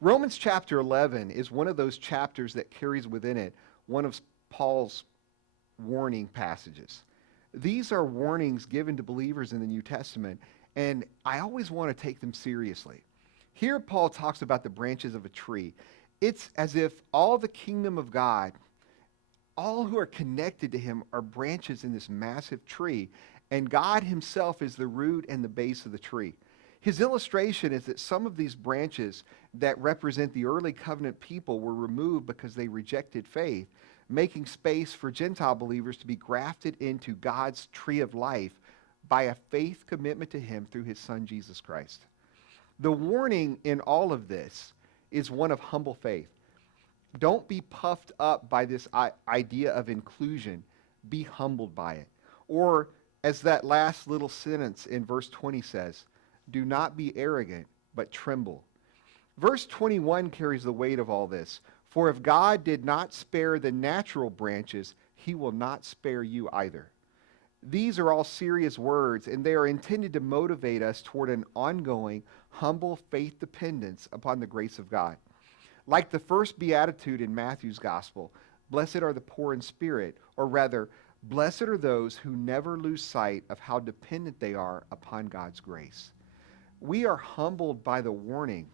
Romans chapter 11 is one of those chapters that carries within it one of Paul's warning passages. These are warnings given to believers in the New Testament, and I always want to take them seriously. Here, Paul talks about the branches of a tree. It's as if all the kingdom of God, all who are connected to him, are branches in this massive tree, and God himself is the root and the base of the tree. His illustration is that some of these branches that represent the early covenant people were removed because they rejected faith, making space for Gentile believers to be grafted into God's tree of life by a faith commitment to him through his son Jesus Christ. The warning in all of this is one of humble faith. Don't be puffed up by this idea of inclusion. Be humbled by it. Or, as that last little sentence in verse 20 says, do not be arrogant, but tremble. Verse 21 carries the weight of all this. For if God did not spare the natural branches, he will not spare you either. These are all serious words, and they are intended to motivate us toward an ongoing, humble faith dependence upon the grace of God. Like the first beatitude in Matthew's gospel, blessed are the poor in spirit, or rather, blessed are those who never lose sight of how dependent they are upon God's grace. We are humbled by the warning,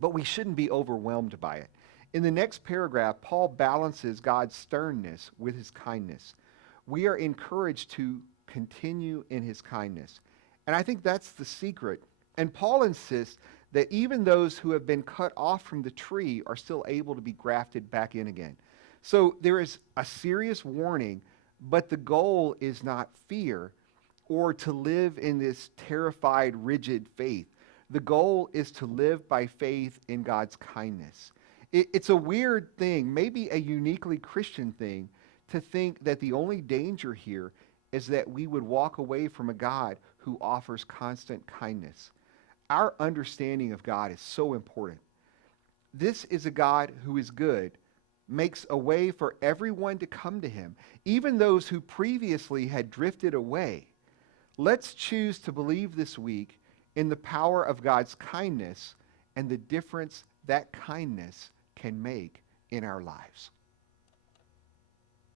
but we shouldn't be overwhelmed by it. In the next paragraph, Paul balances God's sternness with his kindness. We are encouraged to continue in his kindness. And I think that's the secret. And Paul insists that even those who have been cut off from the tree are still able to be grafted back in again. So there is a serious warning, but the goal is not fear or to live in this terrified, rigid faith. The goal is to live by faith in God's kindness. It's a weird thing, maybe a uniquely Christian thing, to think that the only danger here is that we would walk away from a God who offers constant kindness. Our understanding of God is so important. This is a God who is good, makes a way for everyone to come to him, even those who previously had drifted away. Let's choose to believe this week in the power of God's kindness and the difference that kindness can make in our lives.